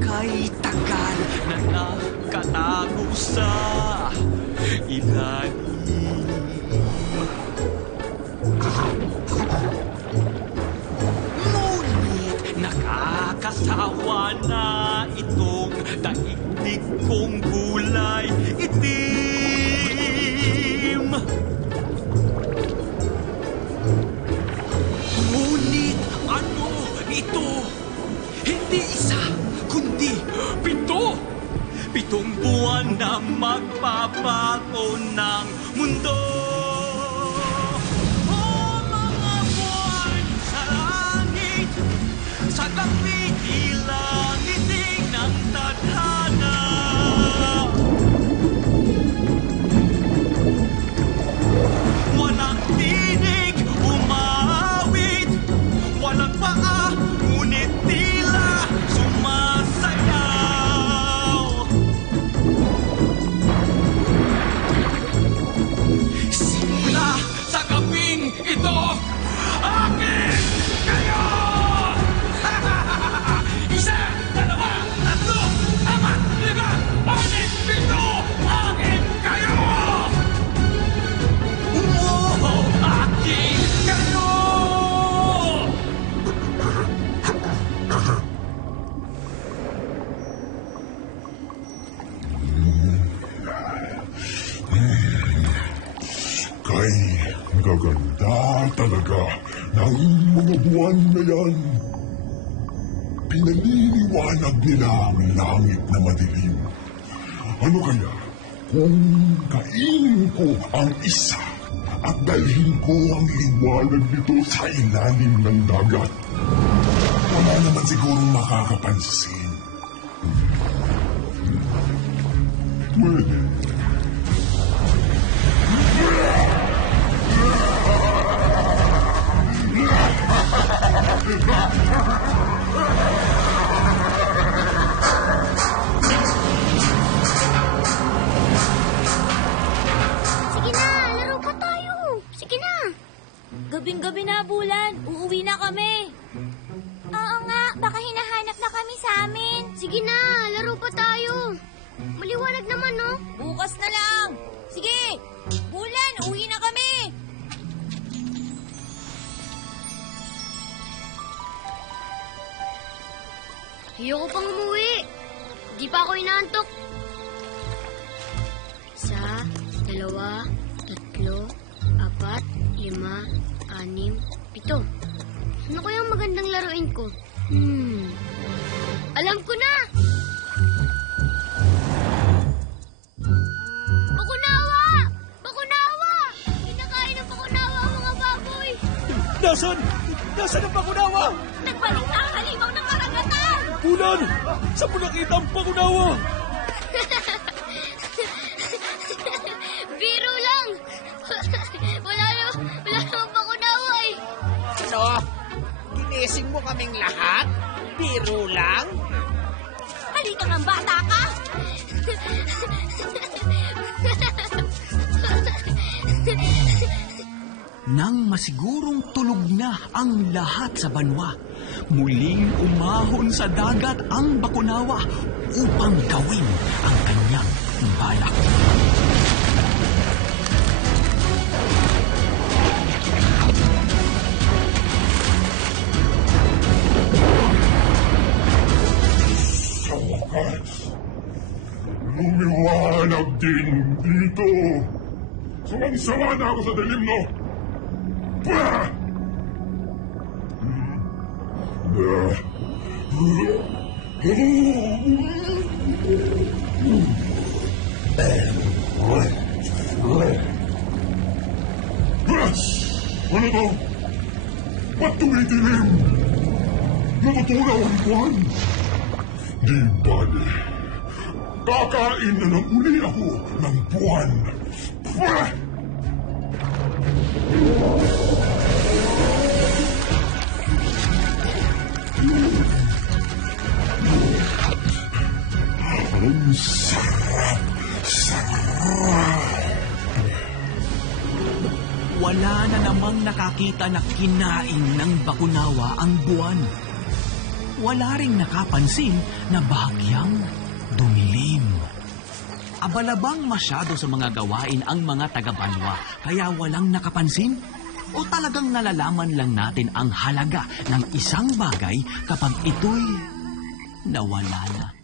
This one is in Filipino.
kay tagal na nakatago sa ilalim. Ngunit nakakasawa na itong daigdig kong gulay itim. Ngunit ano ito? Hindi isa, kundi 7. 7 buwan na magpapago ng mundo. O mga buwan sa langit, sa gabi ilang ngiting ng tadhana. Walang tinig, umawit, walang paa, ngunit tila sumasayaw. Simula sa gabing ito, akin kayo! Isa, dalawa, tatlo, apat, lima, 6, 7, akin kayo! Wow, akin kayo! Kay gaganda talaga ng mga buwan na yan. Pinaliliwanag nila ang langit na madilim. Ano kaya kung kainin ko ang isa at dalhin ko ang liwanag nito sa ilalim ng dagat? Wala naman sigurong makakapansin. Pwede. Sige na, laro pa tayo. Sige na. Gabing-gabi na, Bulan. Uuwi na kami. Oo nga, baka hinahanap na kami sa amin. Sige na, laro pa tayo. Maliwanag naman, no? Bukas na lang. Sige, Bulan, uwi na kami. Ayoko pang umuwi. Di pa ako inaantok. 1, 2, 3, 4, 5, 6, 7. Ano kayang magandang laruin ko? Alam ko na! Bakunawa! Bakunawa! Kinakain ng bakunawa ang mga baboy! Nasaan? Nasaan ang bakunawa? Nagbalik na ang halimaw ng karagatan! Bulan! Saan mo nakita ang bakunawa? Biro lang! Wala namang bakunawa eh! Ano? Ginising mo kaming lahat? Biro lang? Halika ng bata ka. Nang masigurong tulog na ang lahat sa banwa, muling umahon sa dagat ang bakunawa upang gawin ang kanyang balak. Sa wakas, lumiwanag din dito. Sawang-sawa na ako sa dilim, no? Bah! Ano to? Ba't tumidilim? Natutunaw ang buwan. Di bale. Kakain na ng uli ako ng buwan. Bah! Ang sarap! Sarap! Wala na namang nakakita na kinain ng bakunawa ang buwan. Wala ring nakapansin na bahagyang dumilim. Abalabang masyado sa mga gawain ang mga taga-Banwa, kaya walang nakapansin? O talagang nalalaman lang natin ang halaga ng isang bagay kapag ito'y nawala na?